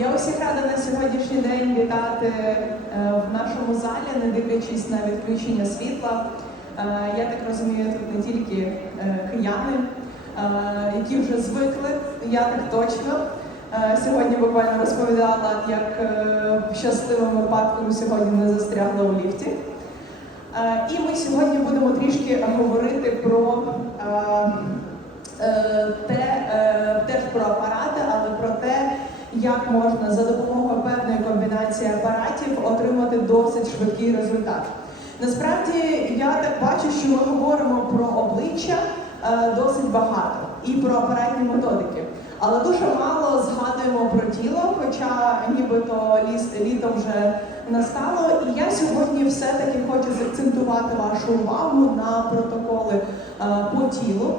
Я усіх рада на сьогоднішній день вітати е, в нашому залі, не дивлячись на відключення світла. Е, Я так розумію, тут не тільки е, кияни, які вже звикли, я так точно. Сьогодні буквально розповідала, як в щасливому випадку сьогодні не застрягла у ліфті. І ми сьогодні будемо трішки говорити про те, як можна за допомогою певної комбінації апаратів отримати досить швидкий результат. Насправді я так бачу, що ми говоримо про обличчя е, досить багато і про апаратні методики. Але дуже мало згадуємо про тіло, хоча нібито ліс, літо вже настало. І я сьогодні все-таки хочу заакцентувати вашу увагу на протоколи е, по тілу,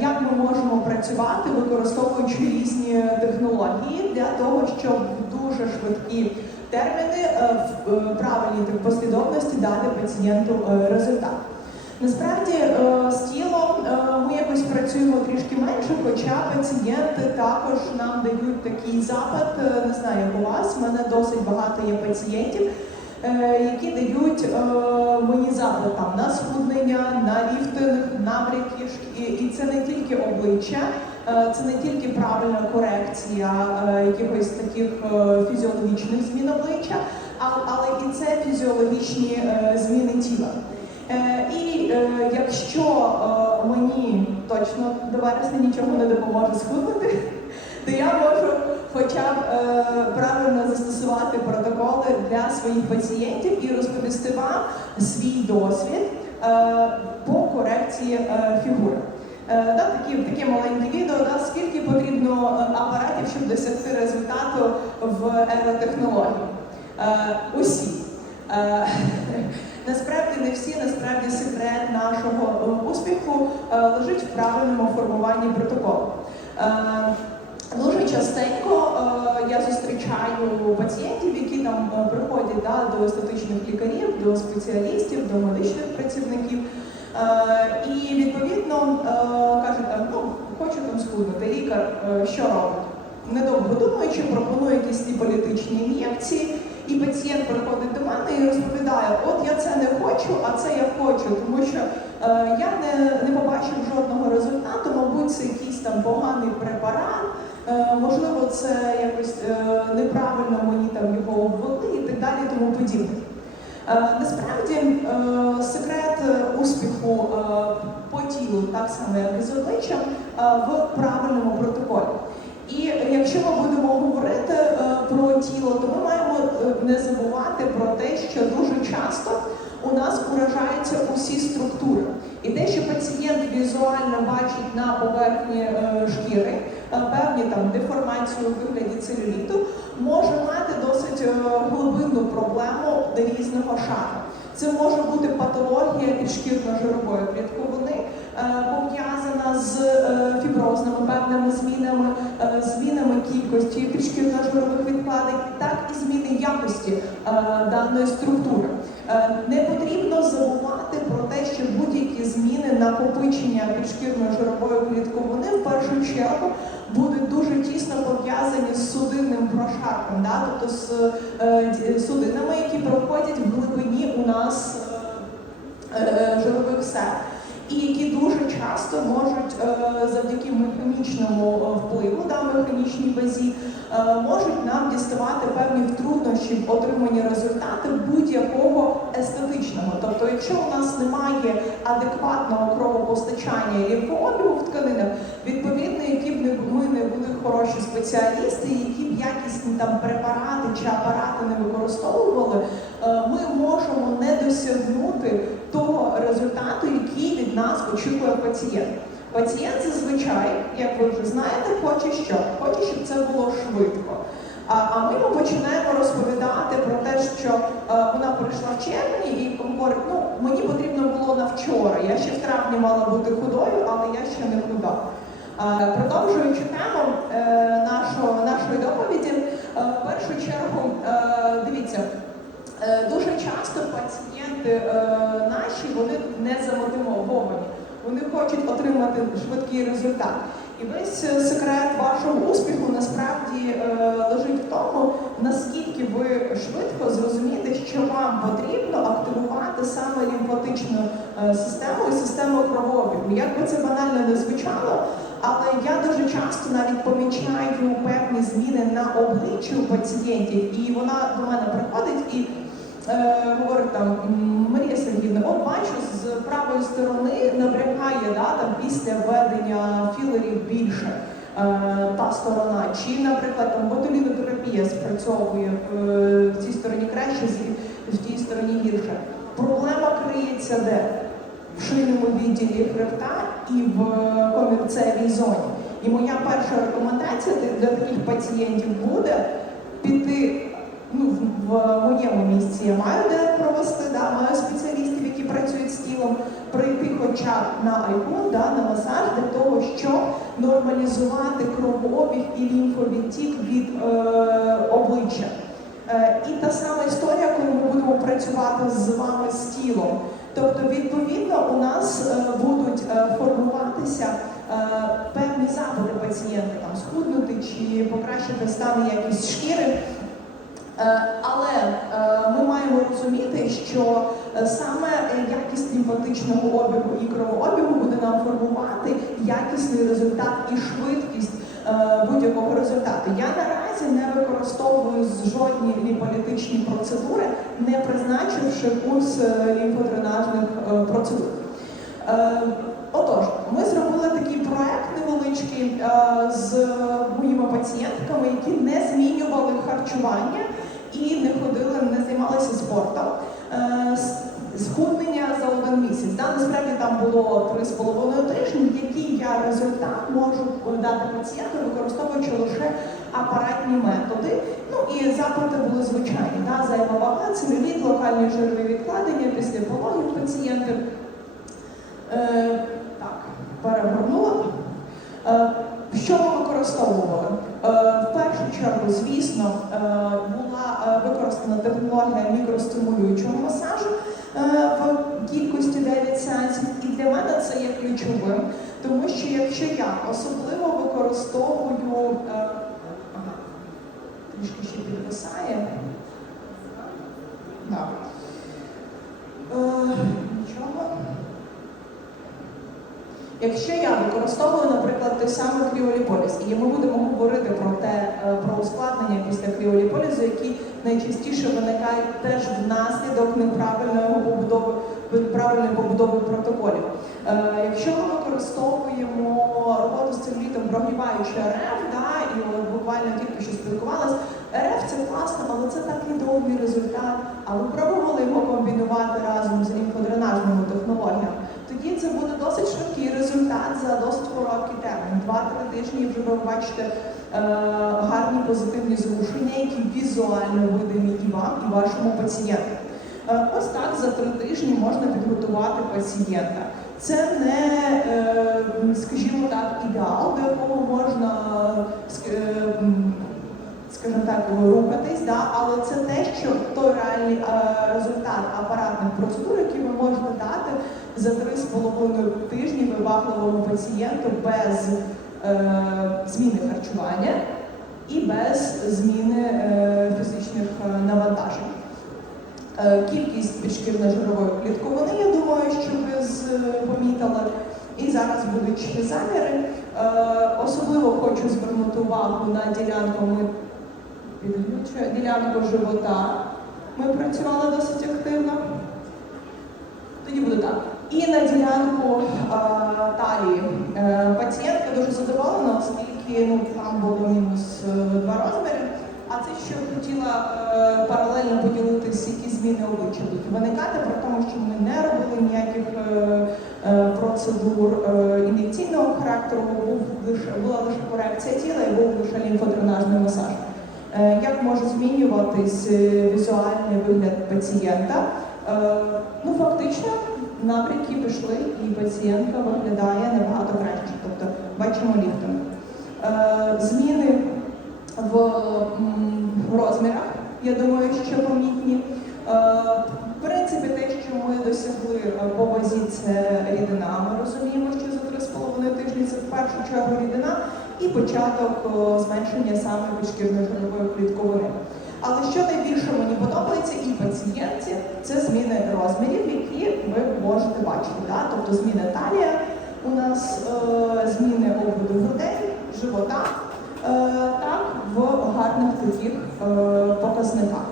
як ми можемо працювати, використовуючи різні технології для того, щоб дуже швидкі терміни е, в е, правильній послідовності дати пацієнту е, результат. Насправді е, з тілом е, ми якось працюємо трішки менше, хоча пацієнти також нам дають такий запит. е, Не знаю, як у вас, в мене досить багато є пацієнтів, е, які дають е, мені запит там на схуднення, на ліфтинг, на брякішки. І це не тільки обличчя, е, це не тільки правильна корекція е, якихось таких е, фізіологічних змін обличчя, але і це фізіологічні е, зміни тіла. Е, І е, якщо е, мені точно до вересня нічого не допоможе схуднути, то я можу хоча б е, правильно застосувати протоколи для своїх пацієнтів і розповісти вам свій досвід е, по корекції е, фігури. Е, да, такі, таке маленьке відео, да, скільки потрібно е, апаратів, щоб досягти результату в еротехнології. Е, усі. Е, Насправді не всі, насправді секрет нашого е, успіху е, лежить в правильному формуванні протоколу. Дуже частенько е, я зустрічаю пацієнтів, які там е, приходять да, до естетичних лікарів, до спеціалістів, до медичних працівників. Е, І відповідно кажуть, там, ну хочу там схуднути. Лікар що робить? Недовго думаючи, пропонує якісь політичні ін'єкції, і пацієнт приходить до мене і розповідає: от я це не хочу, а це я хочу, тому що я не, не побачив жодного результату, мабуть, це якийсь там поганий препарат. Е, Можливо, це якось е, неправильно мені там його обвели і так далі, тому подібне. Е, Насправді секрет успіху по тілу, так само як і з обличчям, в правильному протоколі. І якщо ми будемо говорити про тіло, то ми маємо не забувати про те, що дуже часто у нас уражаються усі структури. І те, що пацієнт візуально бачить на поверхні шкіри, певні там деформації у вигляді целюліту, може мати досить е, глибинну проблему різного шару. Це може бути патологія підшкірно-жирової клітковини, е, пов'язана з е, фіброзними певними змінами, змінами кількості підшкірно-жирових відкладень, так і зміни якості даної структури. Не потрібно забувати про те, що будь-які зміни накопичення підшкірно-жирової клітковини першу чергу будуть дуже тісно пов'язані з судинним прошарком, да? тобто з е, судинами, які проходять в глибині у нас е, е, жирових сер. І які дуже часто можуть е, завдяки механічному е, впливу, да, механічній базі, е, можуть нам діставати певні труднощі в отриманні результату будь-якого естетичного. Тобто, якщо у нас немає адекватного кровопостачання і лімфообігу в тканинах, відповідно, які б ми не були хороші спеціалісти, які б якісні там препарати чи апарати не використовували, е, ми можемо не досягнути того результату, який від нас очікує пацієнт. Пацієнт зазвичай, як ви вже знаєте, хоче що? Хоче, щоб це було швидко. А, а ми йому починаємо розповідати про те, що е, вона прийшла в червні і говорить, ну мені потрібно було на вчора. Я ще в травні мала бути худою, але я ще не худа. Е, Продовжуючи тему е, нашого, нашої доповіді, е, в першу чергу, е, дивіться, е, дуже часто пацієнти е, наші вони не замотивовані. Вони хочуть отримати швидкий результат. І весь е, секрет вашого успіху насправді е, лежить в тому, наскільки ви швидко зрозумієте, що вам потрібно активувати саме лімфатичну е, систему і систему кровообігу. Як би це банально не звучало, але я дуже часто навіть помічаю певні зміни на обличчі у пацієнтів, і вона до мене приходить і е, говорить там Марія Сергіївна, от бачу з правої сторони набрякає да, там, після введення філерів більше е, та сторона. Чи, наприклад, там ботулінотерапія спрацьовує в, в цій стороні краще, в тій стороні гірше. Проблема криється де? В шийному відділі хребта і в комірцевій зоні. І моя перша рекомендація для таких пацієнтів буде піти ну, в, в моєму місці я маю де провести, да, маю спеціалістів, які працюють з тілом, прийти хоча б на айкон, да, на масаж для того, щоб нормалізувати кровообіг і лімфовідтік від е, обличчя. Е, і та сама історія, коли ми будемо працювати з вами з тілом. Тобто, відповідно, у нас е, будуть е, формуватися е, певні запити пацієнта, там схуднути чи покращити стан і якість шкіри. Е, Але е, ми маємо розуміти, що е, саме якість лімфатичного обігу і кровообігу буде нам формувати якісний результат і швидкість будь-якого результату. Я наразі не використовую жодні лімфолітичні процедури, не призначивши курс лімфодренажних процедур. Отож, ми зробили такий проект невеличкий з моїми пацієнтками, які не змінювали харчування і не ходили, не займалися спортом. Е, Схуднення за один місяць. Да? Насправді там було 3,5 тижні, який я результат можу дати пацієнту, використовуючи лише апаратні методи. Ну і запити були звичайні. Да? Зайва вага, целюліт, локальні жирові відкладення після пологів пацієнтів. Е, так, перегорнула. Е, що ми використовували? Е, в першу чергу, звісно, е, була е, використана технологія мікростимулюючого масажу в кількості 9 сеансів. І для мене це є ключовим, тому що якщо я особливо використовую, трішки ще підвисає. Да. Е, нічого. Якщо я використовую, наприклад, той самий кріоліполіз, і ми будемо говорити про те, е, про ускладнення після кріоліполізу, які найчастіше виникають теж внаслідок неправильної побудови правильної побудови протоколів. Е, Якщо ми використовуємо роботу з целюлітом, прогріваючи РФ, да, і буквально тільки що спілкувалась, РФ це класно, але це такий довгий результат. А ви пробували його комбінувати разом з лімфодренажними технологіями? Тоді це буде досить швидкий результат за досить короткий термін. Два-три тижні вже ви бачите е, гарні позитивні зрушення, які візуально видимі і вам, і вашому пацієнту. Е, ось так за три тижні можна підготувати пацієнта. Це не, е, скажімо так, ідеал, до якого можна е, скажімо так, рухатись, да? але це те, що той реальний е, результат апаратних процедур, які ви можете дати за 3,5 тижні вибагливому пацієнту без е, зміни харчування і без зміни е, фізичних е, навантажень. Е, Кількість підшкірно-жирової клітковини, я думаю, що ви з- помітили. І зараз будуть заміри. Е, Особливо хочу звернути увагу на ділянку ми підключує ділянку живота. Ми працювали досить активно. Тоді буде так. І на ділянку е, талії. Е, пацієнтка дуже задоволена, оскільки ну, там було мінус е, два розміри. А це ще хотіла е, паралельно поділитися, які зміни обличчя будуть виникати, при тому, що ми не робили ніяких е, е, процедур е, ін'єкційного характеру, був лише, була лише корекція тіла і був лише лімфодренажний масаж. Е, Як може змінюватись е, візуальний вигляд пацієнта? Е, Ну, фактично, набряки пішли, і пацієнтка виглядає набагато краще. Тобто бачимо ліфтинг. Зміни в розмірах, я думаю, що помітні. В принципі, те, що ми досягли по вазі, це рідина. Ми розуміємо, що за 3,5 тижні це в першу чергу рідина і початок зменшення саме підшкірної жирової клітковини. Але що найбільше мені подобається і пацієнтці, це зміни розмірів, які ви можете бачити. Да? Тобто зміна талія, у нас е, зміни обводу грудей, живота, е, так, в гарних таких е, показниках.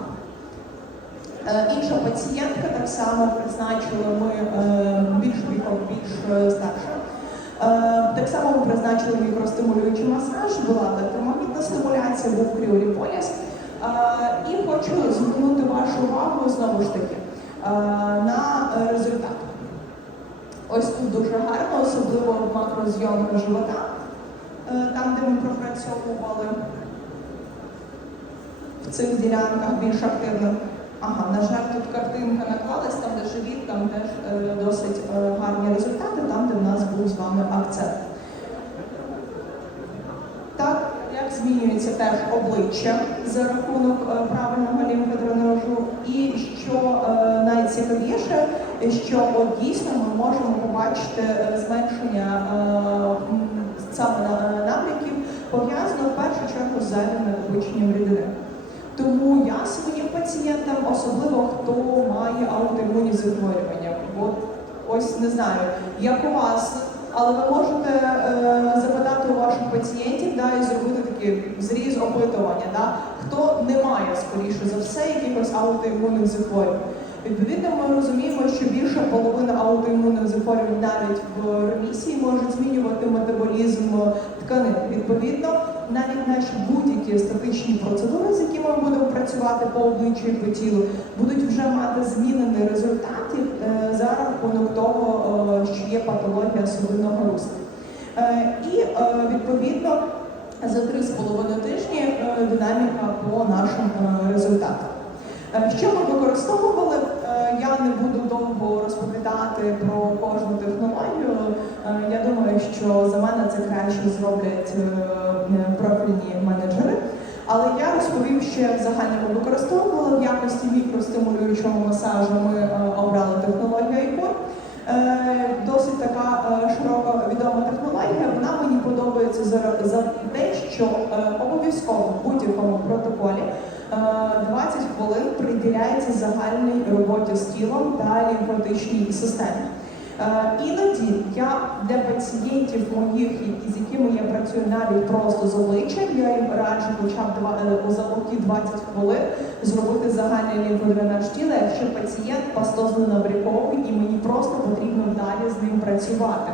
Е, Інша пацієнтка так само призначили ми е, більш віком, більш е, старша. Е, Так само ми призначили мікростимулюючий масаж, була електромагнітна стимуляція, був кріоліполіс. Е, І хочу звернути вашу увагу знову ж таки е, на результат. Ось тут дуже гарно, особливо макрозйомка живота, там, де ми пропрацьовували в цих ділянках більш активно. Ага, на жаль, тут картинка наклалась, там де живіт, там теж е, досить е, гарні результати, там, де в нас був з вами акцент. Так, як змінюється теж обличчя за рахунок е, правильного лімфодренажу. І що е, найцікавіше, що от дійсно ми можемо побачити зменшення саме на- набряків, пов'язано в першу чергу з зайвим накопиченням рідини. Тому я своїм пацієнтам, особливо хто має аутоімунні захворювання, от ось не знаю, як у вас, але ви можете е, запитати у ваших пацієнтів да, і зробити такий зріз опитування, да, хто не має, скоріше за все, якихось аутоімунних захворювань. Відповідно, ми розуміємо, що більша половина аутоімунних захворювань навіть в ремісії можуть змінювати метаболізм тканин. Відповідно, навіть наші будь-які статичні процедури, з якими ми будемо працювати по обличчю і по тілу, будуть вже мати змінений результатів е, за рахунок того, е, що є патологія судинного русла. Е, І відповідно за 3,5 тижні динаміка по нашим результатам. Що ми використовували? Е, Я не буду довго розповідати про кожну технологію. Е, Я думаю, що за мене це краще зроблять е, профільні менеджери. Але я розповім, що я взагалі використовувала в якості мікростимулюючого масажу. Ми е, обрали технологію ICOR. Е, Досить така е, широко відома технологія. Вона мені подобається за, те, що е, обов'язково в будь-якому протоколі е, 20 хвилин приділяється загальній роботі з тілом та лімфатичній системі. Е, Іноді я для пацієнтів моїх, з якими я працюю навіть просто з обличчям, я їм раджу хоча б у залогі 20 хвилин зробити загальний лімфодренаж тіла, якщо пацієнт пастозно набряковий і мені просто потрібно далі з ним працювати.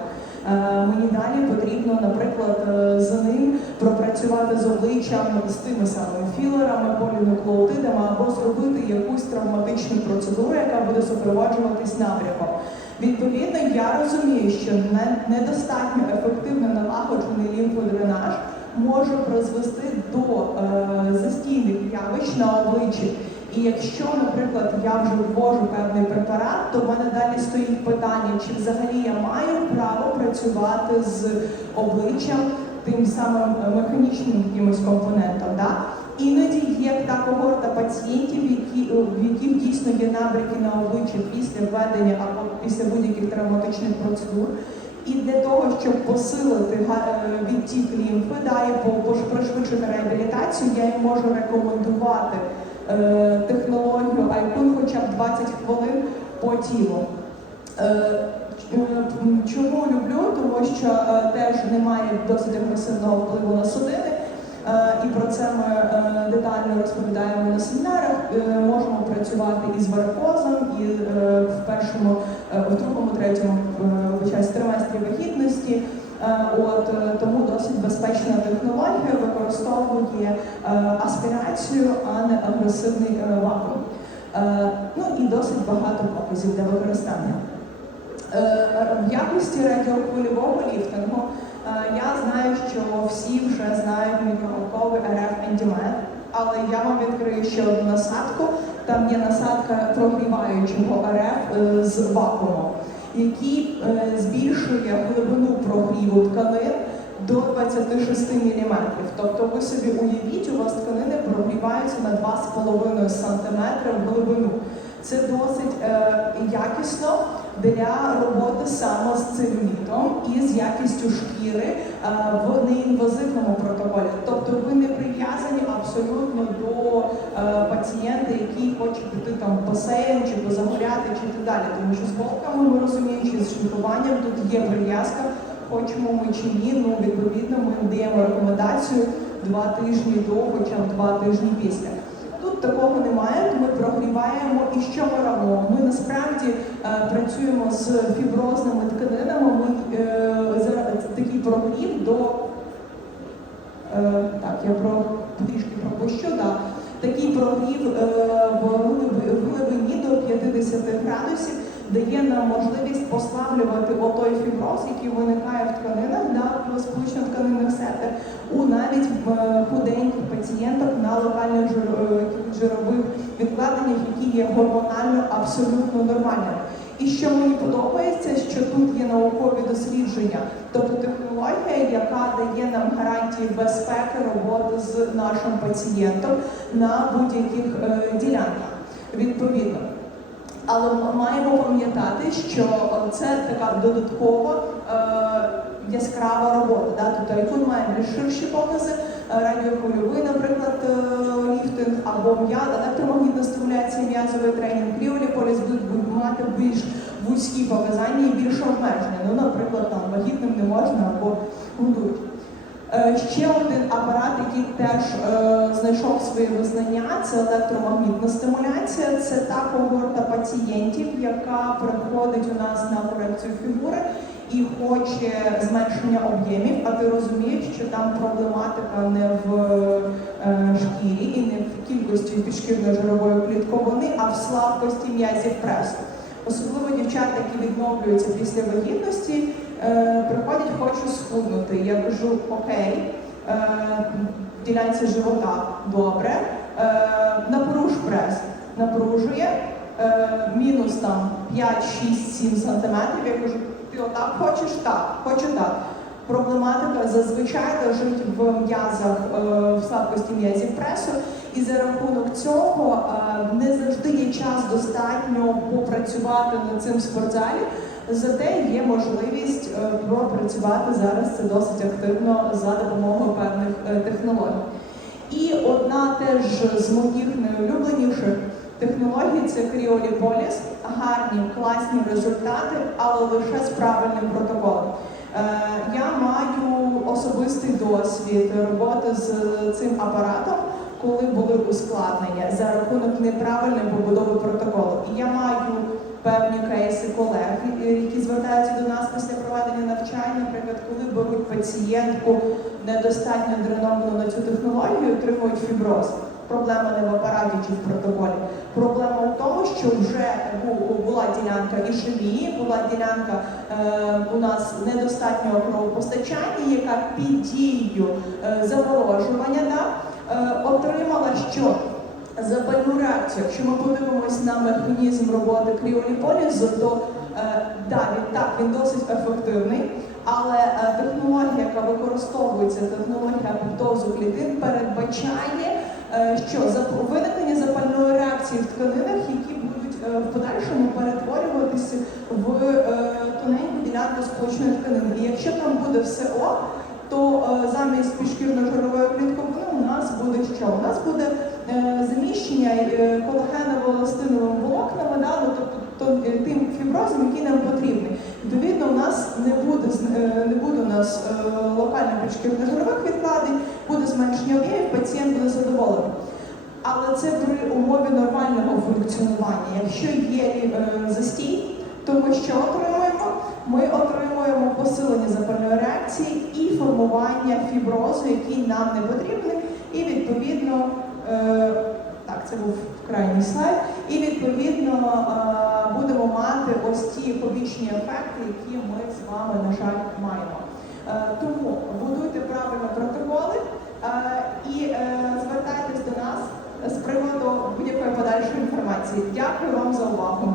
Е, Мені далі потрібно, наприклад, е, з ним пропрацювати з обличчям з тими самими філерами, полінуклеотидами або зробити якусь травматичну процедуру, яка буде супроводжуватись набряком. Відповідно, я розумію, що не- недостатньо ефективно налагоджений лімфодренаж може призвести до е, застійних явищ на обличчі. І якщо, наприклад, я вже ввожу певний препарат, то в мене далі стоїть питання, чи взагалі я маю право працювати з обличчям тим самим е, механічним якимось компонентом. Да? Іноді є та когорта пацієнтів, які, в яких дійсно є набряки на обличчі після введення або після будь-яких травматичних процедур. І для того, щоб посилити е, відтік лімфи, да, і по- пош- пришвидшити реабілітацію, я їм можу рекомендувати е, технологію Айкун хоча б 20 хвилин по тілу. Е, е, Чому люблю? Тому що е, теж немає досить агресивного впливу на судини. Е, І про це ми е, детально розповідаємо на семінарах. Е, Можемо працювати і з варикозом, і е, в першому, е, в другому, третьому е, вибачаюсь, триместрі вагітності. Е, От е, тому досить безпечна технологія використовує е, аспірацію, а не агресивний вакуум. Ну і досить багато показів для використання. В якості радіохвильового ліфтингу я знаю, що всі вже знають мікроголковий РФ ентімет, але я вам відкрию ще одну насадку. Там є насадка прогріваючого РФ з вакуумом, який е, збільшує глибину прогріву тканин до 26 мм. Тобто ви собі уявіть, у вас тканини прогріваються на 2,5 см в глибину. Це досить е, якісно для роботи саме з целюлітом і з якістю шкіри в неінвазивному протоколі. Тобто ви не прив'язані абсолютно до е, пацієнта, який хоче піти там в басейн чи позагоряти, чи так далі. Тому що з голками ми розуміємо, чи з шліфуванням тут є прив'язка, хочемо ми чи ні. Ну відповідно, ми даємо рекомендацію два тижні до, хоча б два тижні після. Тут такого немає, ми прогріваємо і що ми робимо? Ми насправді е, працюємо з фіброзними тканинами. Ми е, прогрів до е, так, я про трішки пропущу. Да. Такий прогрів е, в, глибині до 50 градусів дає нам можливість послаблювати отой фіброз, який виникає в тканинах, да, в сполучно-тканинних сетах, у навіть в е, худеньких пацієнтах на локальних е, жирових відкладеннях, які є гормонально абсолютно нормальними. І що мені подобається, що тут є наукові дослідження, тобто технологія, яка дає нам гарантії безпеки роботи з нашим пацієнтом на будь-яких е, ділянках. Відповідно. Але маємо пам'ятати, що це така додаткова е, яскрава робота. Да? Тобто iPhone має більш ширші покази, е, радіохвильовий, наприклад, е, ліфтинг або електромагнітна стимуляція, м'язовий тренінг, кріоліполіс будуть мати більш вузькі показання і більш обмежені. Ну, наприклад, там вагітним не можна або годують. Е, Ще один апарат, який теж е, знайшов своє визнання, це електромагнітна стимуляція. Це та когорта пацієнтів, яка приходить у нас на корекцію фігури і хоче зменшення об'ємів. А ти розумієш, що там проблематика не в шкірі і не в кількості підшкірної жирової клітковини, а в слабкості м'язів пресу. Особливо дівчата, які відновлюються після вагітності, е, приходять, хочу схуднути. Я кажу, окей, е, ділянці живота добре, е, напруж прес, напружує, е, мінус там 5, 6, 7 сантиметрів. Я кажу, ти отак хочеш? Так, хочу так. Проблематика зазвичай лежить в м'язах е, в слабкості м'язів пресу, і за рахунок цього е, не завжди є час достатньо попрацювати над цим спортзалі. Зате є можливість е, попрацювати зараз це досить активно за допомогою певних технологій. І одна теж з моїх найулюбленіших технологій це кріоліполіс. Гарні, класні результати, але лише з правильним протоколом. Е, Я маю особистий досвід роботи з цим апаратом, коли були ускладнення за рахунок неправильної побудови протоколу. І я маю певні кейси колег, які звертаються до нас після проведення навчань, наприклад, коли беруть пацієнтку недостатньо дреновану на цю технологію, отримують фіброз. Проблема не в апараті чи в протоколі. Проблема в тому, що вже була ділянка ішемії, була ділянка е, у нас недостатнього кровопостачання, яка під дією е, заморожування да, е, отримала що? Запальну реакцію. Якщо ми подивимось на механізм роботи кріоліполізу, то е, да, він так він досить ефективний, але е, технологія, яка використовується, технологія апоптозу клітин, передбачає, що за виникнення запальної реакції в тканинах, які будуть е, в подальшому перетворюватися в е, тоненьку ділянку сполучної тканини. І якщо там буде все ок, то е, замість підшкірно-жирової клітковини у нас буде що? У нас буде е, заміщення е, колагеново-еластиновими волокнами, да, тобто то- е, тим фіброзом, який нам потрібний. Відповідно, у нас не буде е, не буде у нас е, локально підшкірно-жирових відкладень, буде зменшення об'ємів, пацієнт буде задоволений. Але це при умові функціонування. Якщо є е, застій, то ми що отримуємо? Ми отримуємо посилення запальної реакції і формування фіброзу, який нам не потрібний, і відповідно, е, так, це був крайній слайд, і відповідно е, будемо мати ось ті побічні ефекти, які ми з вами, на жаль, маємо. Тому будуйте правильно протоколи і звертайтесь до нас з приводу будь-якої подальшої інформації. Дякую вам за увагу.